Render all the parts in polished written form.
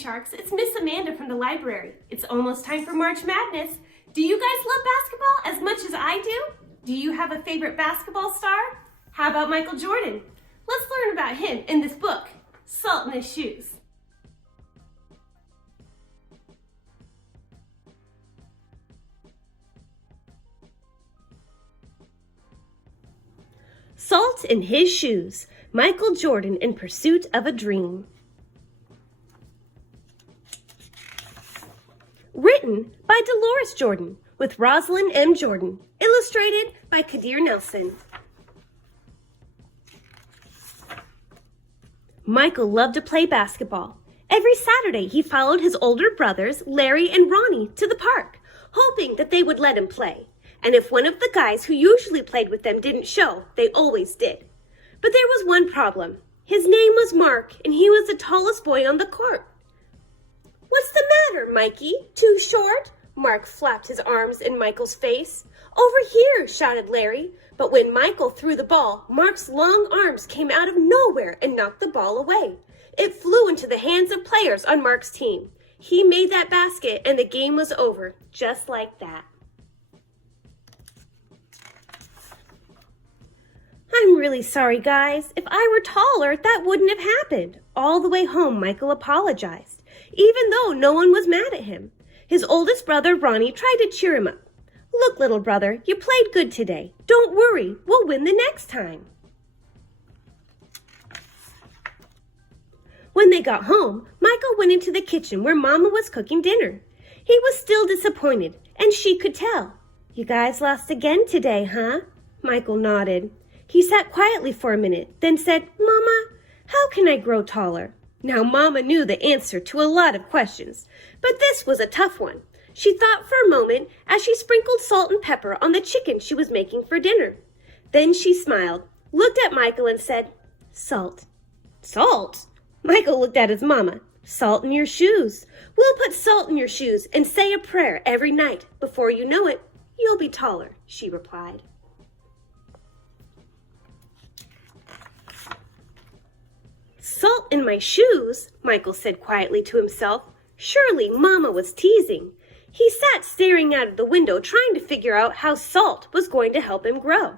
Sharks. It's Miss Amanda from the library. It's almost time for March Madness. Do you guys love basketball as much as I do? Do you have a favorite basketball star? How about Michael Jordan? Let's learn about him in this book, Salt in His Shoes. Salt in His Shoes, Michael Jordan in Pursuit of a Dream. Written by Deloris Jordan with Roslyn M. Jordan. Illustrated by Kadir Nelson. Michael loved to play basketball. Every Saturday he followed his older brothers, Larry and Ronnie, to the park, hoping that they would let him play. And if one of the guys who usually played with them didn't show, they always did. But there was one problem. His name was Mark, and he was the tallest boy on the court. "What's the matter, Mikey? Too short?" Mark flapped his arms in Michael's face. "Over here," shouted Larry. But when Michael threw the ball, Mark's long arms came out of nowhere and knocked the ball away. It flew into the hands of players on Mark's team. He made that basket, and the game was over, just like that. "I'm really sorry, guys. If I were taller, that wouldn't have happened." All the way home, Michael apologized, even though no one was mad at him. His oldest brother, Ronnie, tried to cheer him up. "Look, little brother, you played good today. Don't worry, we'll win the next time." When they got home, Michael went into the kitchen where Mama was cooking dinner. He was still disappointed, and she could tell. "You guys lost again today, huh?" Michael nodded. He sat quietly for a minute, then said, "Mama, how can I grow taller?" Now, Mama knew the answer to a lot of questions, but this was a tough one. She thought for a moment as she sprinkled salt and pepper on the chicken she was making for dinner. Then she smiled, looked at Michael and said, "Salt." "Salt?" Michael looked at his mama. "Salt in your shoes. We'll put salt in your shoes and say a prayer every night. Before you know it, you'll be taller," she replied. "Salt in my shoes," Michael said quietly to himself. Surely Mama was teasing. He sat staring out of the window trying to figure out how salt was going to help him grow.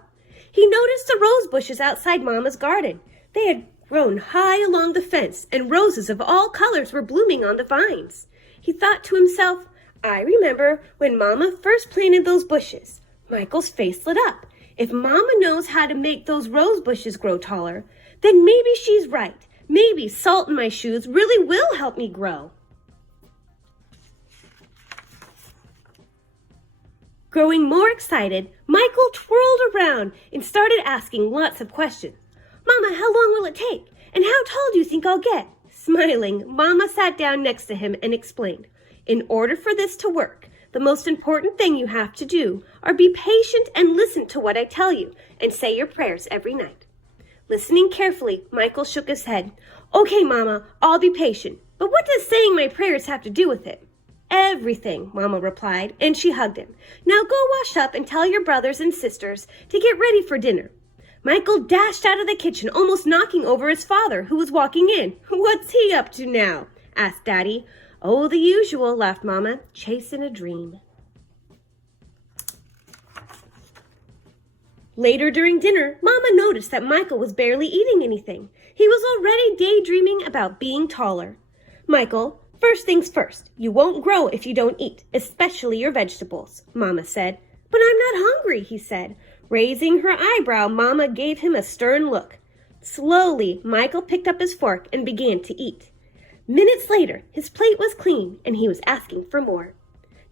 He noticed the rose bushes outside Mama's garden. They had grown high along the fence, and roses of all colors were blooming on the vines. He thought to himself, "I remember when Mama first planted those bushes." Michael's face lit up. If Mama knows how to make those rose bushes grow taller, then maybe she's right. Maybe salt in my shoes really will help me grow. Growing more excited, Michael twirled around and started asking lots of questions. "Mama, how long will it take? And how tall do you think I'll get?" Smiling, Mama sat down next to him and explained, "In order for this to work, the most important thing you have to do are be patient and listen to what I tell you and say your prayers every night." Listening carefully, Michael shook his head. "Okay, Mama, I'll be patient. But what does saying my prayers have to do with it?" "Everything," Mama replied, and she hugged him. "Now go wash up and tell your brothers and sisters to get ready for dinner." Michael dashed out of the kitchen, almost knocking over his father, who was walking in. "What's he up to now?" asked Daddy. "Oh, the usual," laughed Mama, "chasing a dream." Later during dinner, Mama noticed that Michael was barely eating anything. He was already daydreaming about being taller. "Michael, first things first, you won't grow if you don't eat, especially your vegetables," Mama said. "But I'm not hungry," he said. Raising her eyebrow, Mama gave him a stern look. Slowly, Michael picked up his fork and began to eat. Minutes later, his plate was clean and he was asking for more.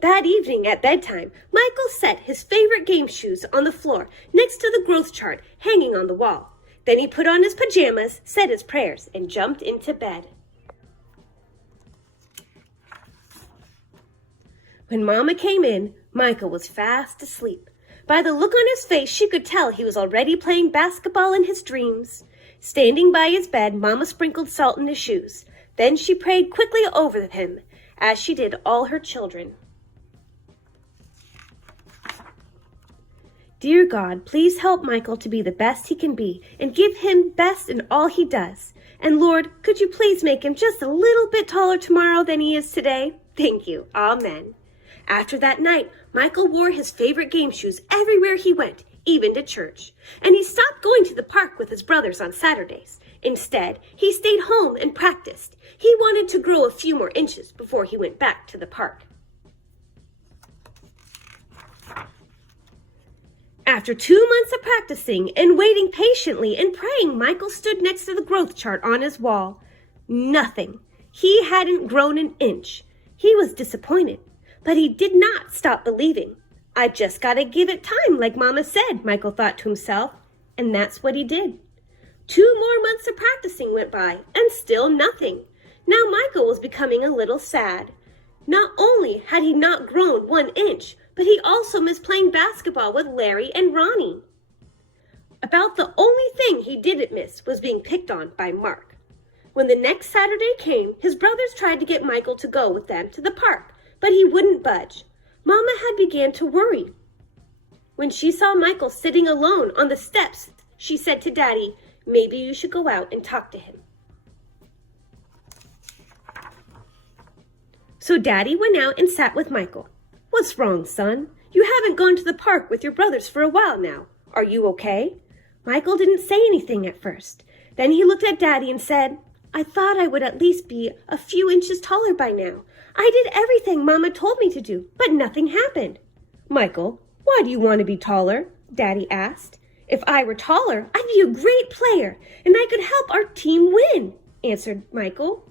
That evening at bedtime, Michael set his favorite game shoes on the floor next to the growth chart hanging on the wall. Then he put on his pajamas, said his prayers, and jumped into bed. When Mama came in, Michael was fast asleep. By the look on his face, she could tell he was already playing basketball in his dreams. Standing by his bed, Mama sprinkled salt in his shoes. Then she prayed quickly over him, as she did all her children. "Dear God, please help Michael to be the best he can be and give him best in all he does. And Lord, could you please make him just a little bit taller tomorrow than he is today? Thank you. Amen. After that night, Michael wore his favorite game shoes everywhere he went, even to church. And he stopped going to the park with his brothers on Saturdays. Instead, he stayed home and practiced. He wanted to grow a few more inches before he went back to the park. After 2 months of practicing and waiting patiently and praying, Michael stood next to the growth chart on his wall. Nothing. He hadn't grown an inch. He was disappointed, but he did not stop believing. I just gotta give it time, like Mama said, Michael thought to himself, and that's what he did. 2 more months of practicing went by, and still nothing. Now Michael was becoming a little sad. Not only had he not grown 1 inch, but he also missed playing basketball with Larry and Ronnie. About the only thing he didn't miss was being picked on by Mark. When the next Saturday came, his brothers tried to get Michael to go with them to the park, but he wouldn't budge. Mama had began to worry. When she saw Michael sitting alone on the steps, she said to Daddy, "Maybe you should go out and talk to him." So Daddy went out and sat with Michael. "What's wrong, son? You haven't gone to the park with your brothers for a while now. Are you okay?" Michael didn't say anything at first. Then he looked at Daddy and said, "I thought I would at least be a few inches taller by now. I did everything Mama told me to do, but nothing happened." "Michael, why do you want to be taller?" Daddy asked. "If I were taller, I'd be a great player, and I could help our team win," answered Michael.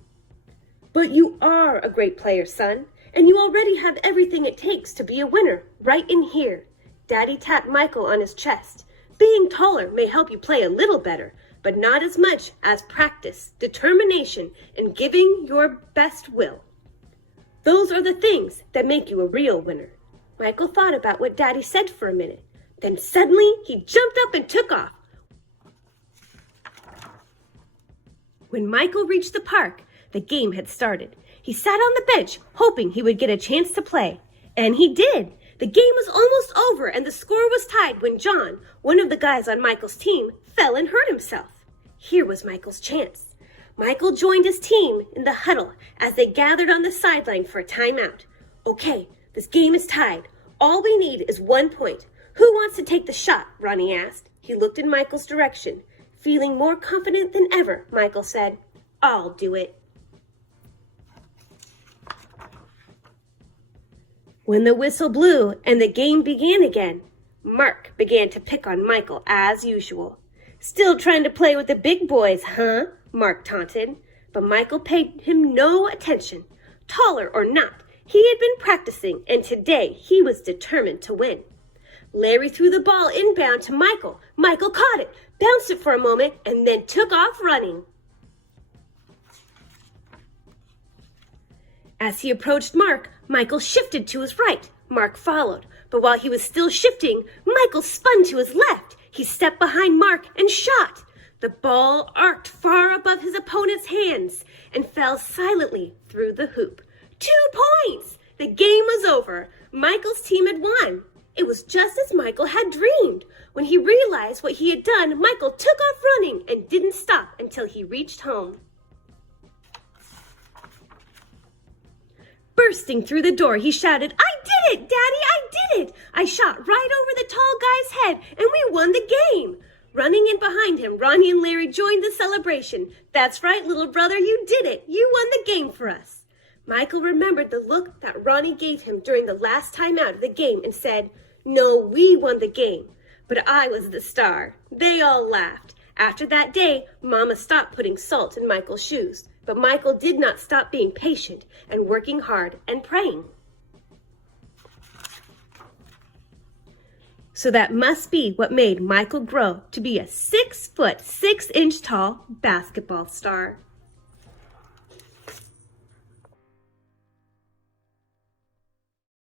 "But you are a great player, son, and you already have everything it takes to be a winner, right in here." Daddy tapped Michael on his chest. "Being taller may help you play a little better, but not as much as practice, determination, and giving your best will. Those are the things that make you a real winner." Michael thought about what Daddy said for a minute. Then suddenly he jumped up and took off. When Michael reached the park, the game had started. He sat on the bench, hoping he would get a chance to play. And he did. The game was almost over and the score was tied when John, one of the guys on Michael's team, fell and hurt himself. Here was Michael's chance. Michael joined his team in the huddle as they gathered on the sideline for a timeout. "Okay, this game is tied. All we need is 1 point. Who wants to take the shot?" Ronnie asked. He looked in Michael's direction. Feeling more confident than ever, Michael said, "I'll do it." When the whistle blew and the game began again, Mark began to pick on Michael as usual. "Still trying to play with the big boys, huh?" Mark taunted. But Michael paid him no attention. Taller or not, he had been practicing, and today he was determined to win. Larry threw the ball inbound to Michael. Michael caught it, bounced it for a moment, and then took off running. As he approached Mark, Michael shifted to his right. Mark followed, but while he was still shifting, Michael spun to his left. He stepped behind Mark and shot. The ball arced far above his opponent's hands and fell silently through the hoop. 2 points! The game was over. Michael's team had won. It was just as Michael had dreamed. When he realized what he had done, Michael took off running and didn't stop until he reached home. Bursting through the door, he shouted, "I did it, Daddy! I did it! I shot right over the tall guy's head, and we won the game!" Running in behind him, Ronnie and Larry joined the celebration. "That's right, little brother, you did it! You won the game for us!" Michael remembered the look that Ronnie gave him during the last time out of the game and said, "No, we won the game, but I was the star." They all laughed. After that day, Mama stopped putting salt in Michael's shoes, but Michael did not stop being patient and working hard and praying. So that must be what made Michael grow to be a 6 foot 6 inch tall basketball star.